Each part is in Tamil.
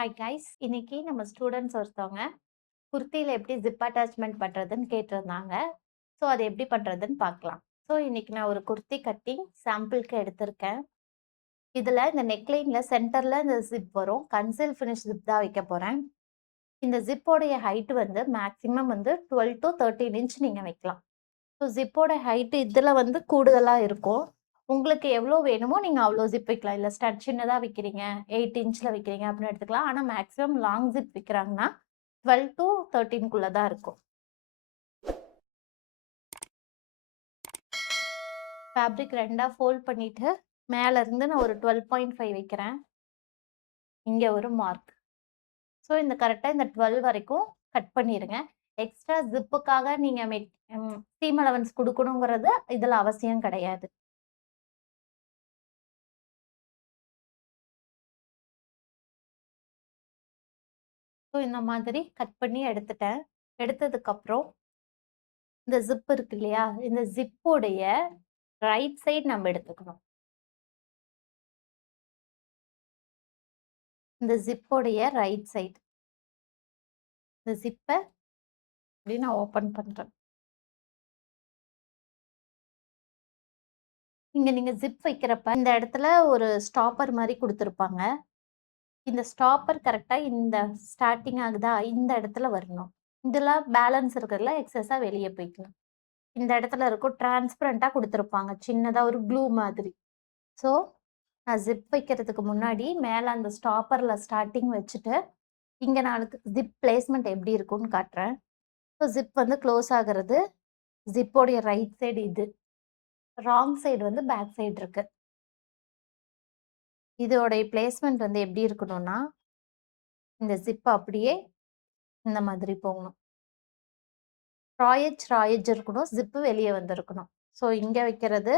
ஹாய் கைஸ், இன்னைக்கு நம்ம ஸ்டூடெண்ட்ஸ் ஒருத்தவங்க குர்த்தியில் எப்படி ஜிப் அட்டாச்மெண்ட் பண்ணுறதுன்னு கேட்டிருந்தாங்க. ஸோ அது எப்படி பண்ணுறதுன்னு பார்க்கலாம். ஸோ இன்னைக்கு நான் ஒரு குர்த்தி கட்டிங் சாம்பிளுக்கு எடுத்திருக்கேன். இதில் இந்த நெக்லைனில் சென்டரில் இந்த ஜிப் வரும். கன்சீல் ஃபினிஷ் ஜிப் தான் வைக்க போகிறேன். இந்த ஜிப்போடைய ஹைட்டு வந்து மேக்ஸிமம் வந்து 12 to 13 இன்ச் நீங்கள் வைக்கலாம். ஸோ ஜிப்போட ஹைட்டு இதில் வந்து கூடுதலாக இருக்கும். உங்களுக்கு எவ்வளோ வேணுமோ நீங்கள் அவ்வளோ ஜிப் வைக்கலாம். இல்லை ஸ்டட் சின்னதாக வைக்கிறீங்க, 8 இன்ச்சில் வைக்கிறீங்க அப்படின்னு எடுத்துக்கலாம். ஆனால் மேக்ஸிமம் லாங் ஜிப் வைக்கிறாங்கன்னா 12 to 13 தான் இருக்கும். ஃபேப்ரிக் ரெண்டாக ஃபோல்ட் பண்ணிவிட்டு மேலேருந்து நான் ஒரு 12.5 வைக்கிறேன். இங்கே ஒரு மார்க். ஸோ இந்த கரெக்டாக இந்த 12 வரைக்கும் கட் பண்ணிடுங்க. எக்ஸ்ட்ரா ஜிப்புக்காக நீங்கள் சீம் அலவன்ஸ் கொடுக்கணுங்கிறது இதில் அவசியம் கிடையாது. ஸோ இந்த மாதிரி கட் பண்ணி எடுத்துட்டேன். எடுத்ததுக்கப்புறம் இந்த ஜிப் இருக்கு இல்லையா, இந்த ஜிப்போடைய ரைட் சைடு நம்ம எடுத்துக்கணும். இந்த ஜிப்போடைய ரைட் சைடு இந்த ஜிப்பை அப்படி நான் ஓப்பன் பண்ணுறேன். இங்கே நீங்கள் ஜிப் வைக்கிறப்ப இந்த இடத்துல ஒரு ஸ்டாப்பர் மாதிரி கொடுத்துருப்பாங்க. இந்த ஸ்டாப்பர் கரெக்டாக இந்த ஸ்டார்டிங் ஆகுதா இந்த இடத்துல வரணும். இதெல்லாம் பேலன்ஸ் இருக்கிறதுல எக்ஸஸாக வெளியே போய்க்கலாம். இந்த இடத்துல இருக்கும் டிரான்ஸ்பரண்ட்டாக கொடுத்துருப்பாங்க, சின்னதாக ஒரு க்ளூ மாதிரி. ஸோ நான் ஜிப் வைக்கிறதுக்கு முன்னாடி மேலே அந்த ஸ்டாப்பரில் ஸ்டார்டிங் வச்சுட்டு இங்கே நான் ஜிப் பிளேஸ்மெண்ட் எப்படி இருக்கும்னு காட்டுறேன். ஸோ ஜிப் வந்து க்ளோஸ் ஆகிறது ஜிப்போடைய ரைட் சைடு, இது ராங் சைடு வந்து பேக் சைடு இருக்கு. இதோடைய பிளேஸ்மெண்ட் வந்து எப்படி இருக்கணும்னா இந்த ஜிப் அப்படியே இந்த மாதிரி போகணும். ராயேஜ் இருக்கணும், ஜிப்பு வெளியே வந்திருக்கணும். ஸோ இங்கே வைக்கிறது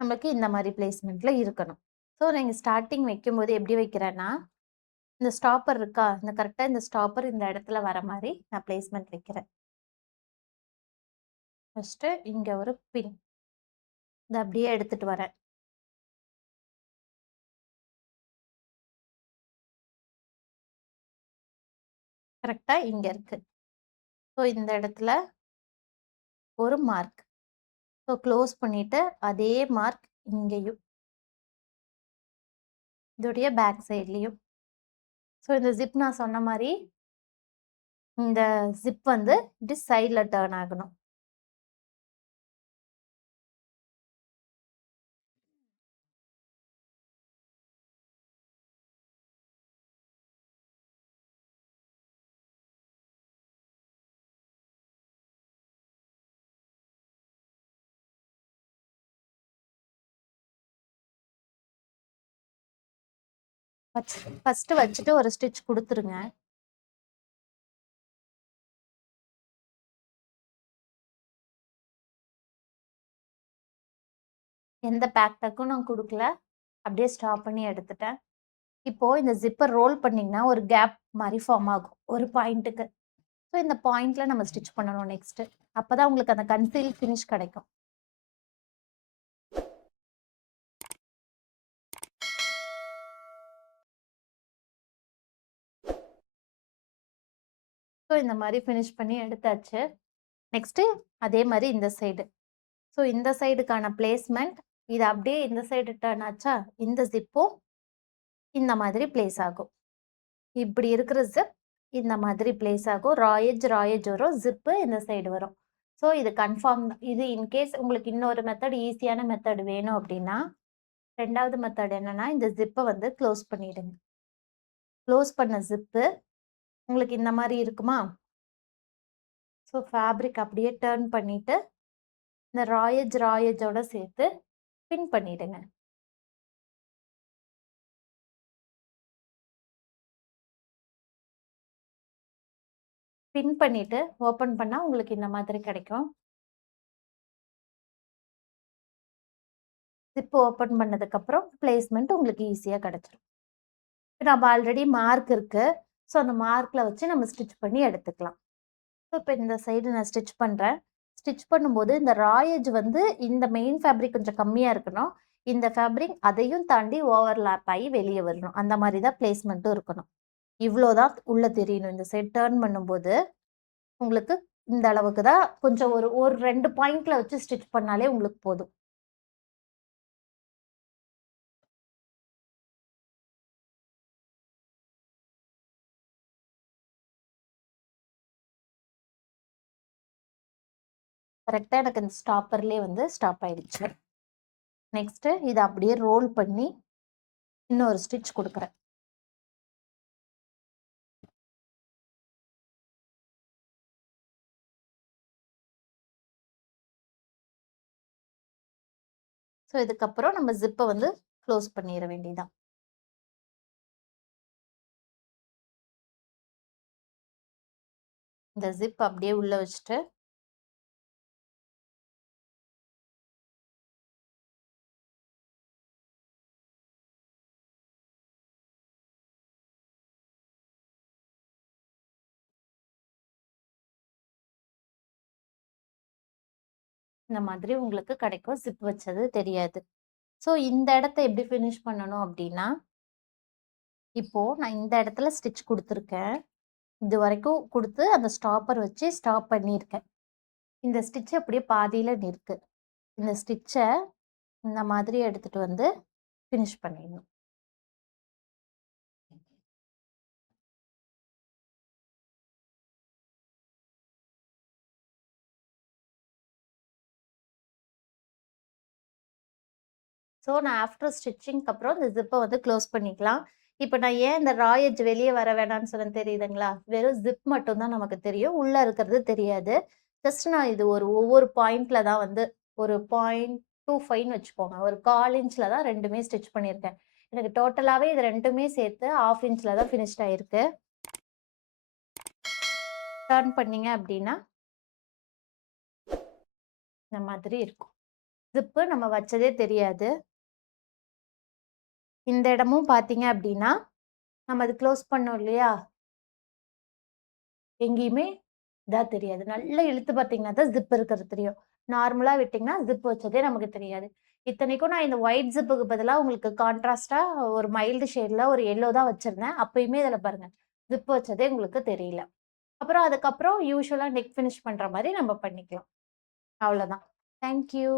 நமக்கு இந்த மாதிரி பிளேஸ்மெண்ட்டில் இருக்கணும். ஸோ நீங்கள் ஸ்டார்டிங் வைக்கும்போது எப்படி வைக்கிறேன்னா இந்த ஸ்டாப்பர் இருக்கா, இந்த கரெக்டாக இந்த ஸ்டாப்பர் இந்த இடத்துல வர மாதிரி நான் பிளேஸ்மெண்ட் வைக்கிறேன். ஃபஸ்ட்டு இங்கே ஒரு பின் இதை அப்படியே எடுத்துகிட்டு வரேன். கரெக்டாக இங்கே இருக்குது. ஸோ இந்த இடத்துல ஒரு மார்க். ஸோ க்ளோஸ் பண்ணிவிட்டு அதே மார்க் இங்கேயும் இதோடைய பேக் சைட்லேயும். ஸோ இந்த ஜிப் நான் சொன்ன மாதிரி இந்த ஜிப் வந்து இப்படி சைடில் டேர்ன் ஆகணும். ஃபஸ்ட்டு வச்சுட்டு ஒரு ஸ்டிச் கொடுத்துருங்க. எந்த பேக் டக்கும் நான் கொடுக்கல, அப்படியே ஸ்டாப் பண்ணி எடுத்துட்டேன். இப்போது இந்த ஜிப்பர் ரோல் பண்ணிங்கன்னா ஒரு கேப் மாதிரி ஃபார்ம் ஆகும் ஒரு பாயிண்ட்டுக்கு. ஸோ இந்த பாயிண்ட்டில் நம்ம ஸ்டிச் பண்ணணும் நெக்ஸ்ட்டு. அப்போ தான் உங்களுக்கு அந்த கன்சீல் ஃபினிஷ் கிடைக்கும். ஸோ இந்த மாதிரி ஃபினிஷ் பண்ணி எடுத்தாச்சு. நெக்ஸ்ட்டு அதே மாதிரி இந்த சைடு. ஸோ இந்த சைடுக்கான பிளேஸ்மெண்ட் இது அப்படியே இந்த சைடு டர்ன் ஆச்சா, இந்த ஜிப்பும் இந்த மாதிரி பிளேஸ் ஆகும். இப்படி இருக்கிற ஜிப் இந்த மாதிரி பிளேஸ் ஆகும். ராயேஜ் வரும், ஜிப்பு இந்த சைடு வரும். ஸோ இது கன்ஃபார்ம் தான். இது இன்கேஸ் உங்களுக்கு இன்னொரு மெத்தட் ஈஸியான மெத்தட் வேணும் அப்படின்னா ரெண்டாவது மெத்தட் என்னன்னா இந்த ஜிப்பை வந்து க்ளோஸ் பண்ணிடுங்க. க்ளோஸ் பண்ண ஜிப்பு உங்களுக்கு இந்த மாதிரி இருக்குமா. ஸோ ஃபேப்ரிக் அப்படியே டர்ன் பண்ணிவிட்டு இந்த ராயேஜோட சேர்த்து பின் பண்ணிடுங்க. பின் பண்ணிட்டு ஓப்பன் பண்ணால் உங்களுக்கு இந்த மாதிரி கிடைக்கும். ஜிப்பு ஓப்பன் பண்ணதுக்கப்புறம் பிளேஸ்மெண்ட் உங்களுக்கு ஈஸியாக கிடச்சிரும். நம்ம ஆல்ரெடி மார்க் இருக்குது, ஸோ அந்த மார்க்கில் வச்சு நம்ம ஸ்டிச் பண்ணி எடுத்துக்கலாம். ஸோ இப்போ இந்த சைடு நான் ஸ்டிச் பண்ணுறேன். ஸ்டிச் பண்ணும்போது இந்த ராயேஜ் வந்து இந்த மெயின் ஃபேப்ரிக் கொஞ்சம் கம்மியாக இருக்கணும். இந்த ஃபேப்ரிக் அதையும் தாண்டி ஓவர்லேப் ஆகி வெளியே வரணும். அந்த மாதிரி தான் பிளேஸ்மெண்ட்டும் இருக்கணும். இவ்வளோதான் உள்ள தெரியணும். இந்த சைடு டர்ன் பண்ணும்போது உங்களுக்கு இந்த அளவுக்கு தான் கொஞ்சம் ஒரு ஒரு 2 பாயிண்ட்ல வச்சு ஸ்டிச் பண்ணாலே உங்களுக்கு போதும். கரெக்ட்டா எனக்கு இந்த ஸ்டாப்பர்லயே வந்து ஸ்டாப் ஆயிடுச்சு. நெக்ஸ்ட் இத அப்படியே ரோல் பண்ணி இன்னொரு ஸ்டிச் குடுக்குறேன். ஸோ இதுக்கப்புறம் நம்ம ஜிப்ப வந்து க்ளோஸ் பண்ணிற வேண்டியதுதான். இந்த ஜிப் அப்படியே உள்ள வச்சுட்டு இந்த மாதிரி உங்களுக்கு கிடைக்கும். ஜிப் வச்சது தெரியாது. ஸோ இந்த இடத்த எப்படி ஃபினிஷ் பண்ணணும் அப்படின்னா, இப்போ நான் இந்த இடத்துல ஸ்டிச் குடுத்துருக்கேன். இதுவரைக்கும் குடுத்து அந்த ஸ்டாப்பர் வச்சு ஸ்டாப் பண்ணியிருக்கேன். இந்த ஸ்டிச் அப்படியே பாதியில நிற்கு. இந்த ஸ்டிச்ச இந்த மாதிரி எடுத்துட்டு வந்து ஃபினிஷ் பண்ணிடணும். ஸோ நான் ஆஃப்டர் ஸ்டிச்சிங்க்கு அப்புறம் இந்த ஜிப்ப வந்து க்ளோஸ் பண்ணிக்கலாம். இப்ப நான் ஏன் இந்த ரா எட்ஜ் வெளிய வர வேணாம்னு சொன்னேன்னு தெரியுதுங்களா? வெறும் ஜிப் மட்டும் தான் நமக்கு தெரியும். உள்ள இருக்கிறது தெரியாது. ஜஸ்ட் நான் இது ஒவ்வொரு பாயிண்ட்ல தான் வந்து ஒரு 0.25ன்னு வச்சுக்கோங்க. ஒரு 1/4 இன்ச்ல தான் 2மே ஸ்டிச் பண்ணியிருக்கேன். எனக்கு டோட்டலாவே இது 2மே சேர்த்து 1/2 இன்ச்ல தான் ஃபினிஷ்ட் ஆயிருக்கு. டர்ன் பண்ணீங்க அப்படின்னா, இந்த மாதிரி இருக்கும். ஜிப்பு நம்ம வச்சதே தெரியாது. இந்த இடமும் பார்த்தீங்க அப்படின்னா, நம்ம அது க்ளோஸ் பண்ணோம் இல்லையா? எங்கேயுமே இதா தெரியாது. நல்லா இழுத்து பார்த்தீங்கன்னா தான் ஜிப் இருக்கிறது தெரியும். நார்மலா விட்டீங்கன்னா, ஜிப் வச்சதே நமக்கு தெரியாது. இத்தனைக்கும் நான் இந்த ஒயிட் ஜிப்புக்கு பதிலா உங்களுக்கு கான்ட்ராஸ்ட்டா ஒரு மைல்டு ஷேட்ல ஒரு எல்லோ தான் வச்சிருந்தேன். அப்பயுமே இதில பாருங்க, ஜிப் வச்சதே உங்களுக்கு தெரியல. அப்புறம் அதுக்கப்புறம் யூசுவலா நெக் ஃபினிஷ் பண்ற மாரி நம்ம பண்ணிக்கலாம். அவ்வளோதான். Thank you.